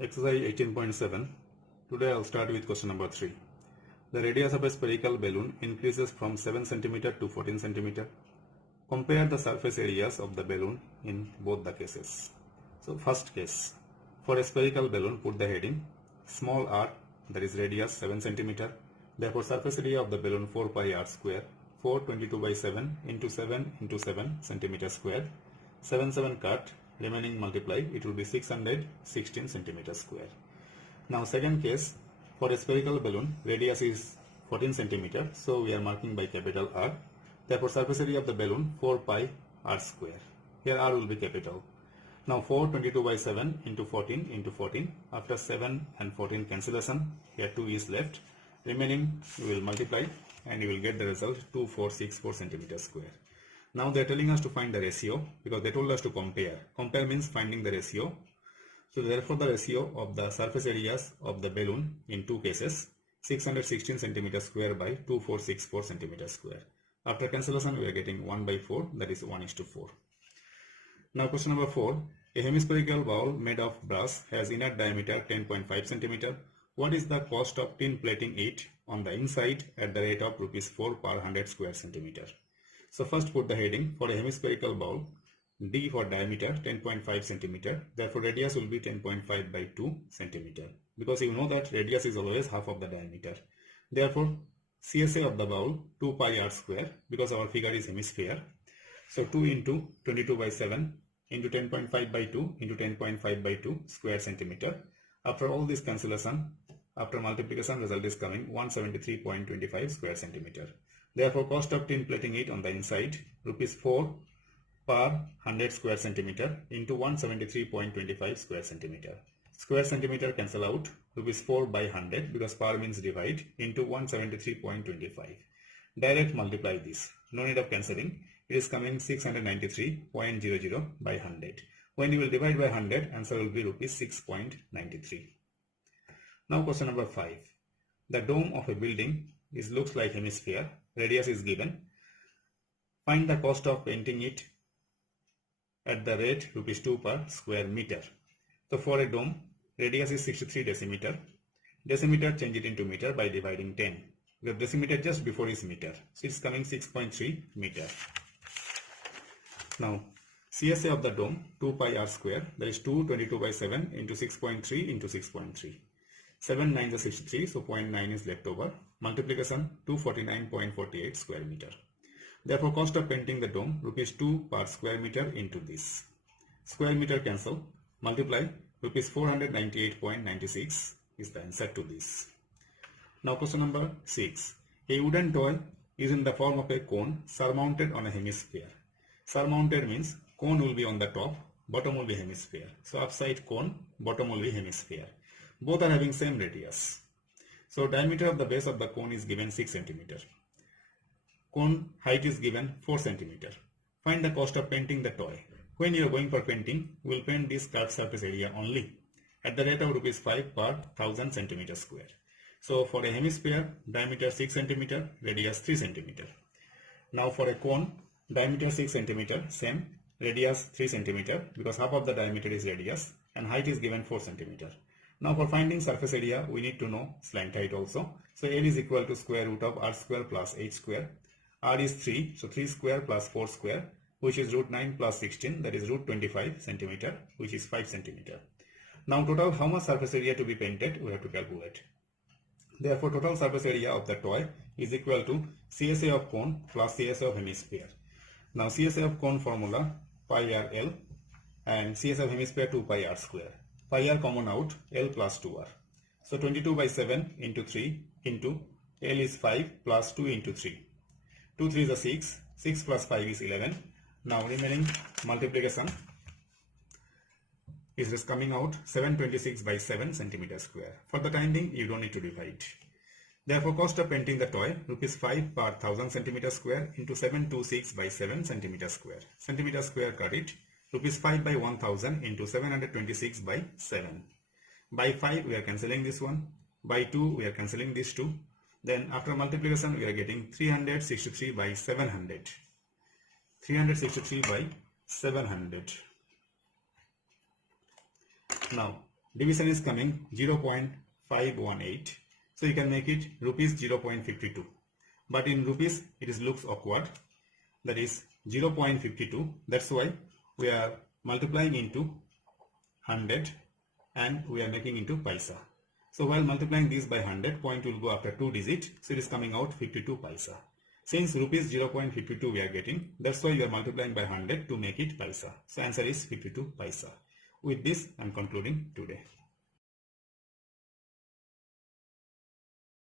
Exercise 18.7. Today I will start with question number 3. The radius of a spherical balloon increases from 7 cm to 14 cm. Compare the surface areas of the balloon in both the cases. So first case, for a spherical balloon, put the heading small r, that is radius 7 cm. Therefore surface area of the balloon 4 pi r square, 422 by 7 into 7 into 7 centimeter square. 7 7 cut, remaining multiply, it will be 616 centimeter square. Now second case, for a spherical balloon, radius is 14 centimeter, so we are marking by capital R. Therefore surface area of the balloon 4 pi r square. Here r will be capital. Now 422 by 7 into 14 into 14. After 7 and 14 cancellation, here 2 is left. Remaining we will multiply and you will get the result 2464 centimeter square. Now they are telling us to find the ratio because they told us to compare. Compare means finding the ratio. So therefore the ratio of the surface areas of the balloon in two cases, 616 centimeter square by 2464 centimeter square. After cancellation we are getting 1 by 4, that is 1:4. Now question number 4. A hemispherical bowl made of brass has inner diameter 10.5 centimeter. What is the cost of tin plating it on the inside at the rate of rupees 4 per 100 square centimeter? So first put the heading for a hemispherical bowl, D for diameter 10.5 centimeter. Therefore radius will be 10.5 by 2 centimeter. Because you know that radius is always half of the diameter. Therefore CSA of the bowl 2 pi r square, because our figure is hemisphere. So 2 into 22 by 7 into 10.5 by 2 into 10.5 by 2 square centimeter. After all this cancellation, after multiplication, result is coming 173.25 square centimeter. Therefore cost of tin plating it on the inside, rupees 4 per 100 square centimeter into 173.25 square centimeter. Square centimeter cancel out, rupees 4 by 100 because per means divide into 173.25. Direct multiply this, no need of cancelling. It is coming 693.00 by 100. When you will divide by 100, answer will be rupees 6.93. Now question number 5. The dome of a building looks like hemisphere. Radius is given. Find the cost of painting it at the rate rupees 2 per square meter. So for a dome, radius is 63 decimeter. Decimeter change it into meter by dividing 10. The decimeter just before is meter. So it's coming 6.3 meter. Now CSA of the dome 2 pi r square, that is 222 by 7 into 6.3 into 6.3. 7 9 is 63, so 0.9 is left over. Multiplication 249.48 square meter. Therefore cost of painting the dome rupees 2 per square meter into this. Square meter cancel, multiply, rupees 498.96 is the answer to this. Now question number 6. A wooden toy is in the form of a cone surmounted on a hemisphere. Surmounted means cone will be on the top, bottom will be hemisphere. So upside cone, bottom will be hemisphere. Both are having same radius. So diameter of the base of the cone is given 6 cm. Cone height is given 4 cm. Find the cost of painting the toy. When you are going for painting, we will paint this curved surface area only at the rate of rupees 5 per 1000 centimeter square. So for a hemisphere, diameter 6 cm, radius 3 cm. Now for a cone, diameter 6 cm, same, radius 3 cm because half of the diameter is radius and height is given 4 cm. Now for finding surface area, we need to know slant height also. So L is equal to square root of r square plus h square. R is 3, so 3 square plus 4 square, which is root 9 plus 16, that is root 25 centimeter, which is 5 centimeter. Now total how much surface area to be painted, we have to calculate. Therefore total surface area of the toy is equal to CSA of cone plus CSA of hemisphere. Now CSA of cone formula pi r L and CSA of hemisphere 2 pi r square. Pi r common out, L plus 2r. So 22 by 7 into 3 into L is 5 plus 2 into 3. 2 3 is 6, 6 plus 5 is 11. Now remaining multiplication is just coming out 726 by 7 centimeter square. For the time being, you don't need to divide. Therefore cost of painting the toy rupees 5 per 1000 centimeter square into 726 by 7 centimeter square. Centimeter square cut it. Rupees 5 by 1000 into 726 by 7. By 5 we are cancelling this one. By 2 we are cancelling this 2. Then after multiplication we are getting 363 by 700. 363 by 700. Now division is coming 0.518. So you can make it rupees 0.52. But in rupees it looks awkward. That is 0.52. That's why we are multiplying into 100 and we are making into paisa. So while multiplying this by 100, point will go after 2 digits. So it is coming out 52 paisa. Since rupees 0.52 we are getting, that's why we are multiplying by 100 to make it paisa. So answer is 52 paisa. With this I am concluding today.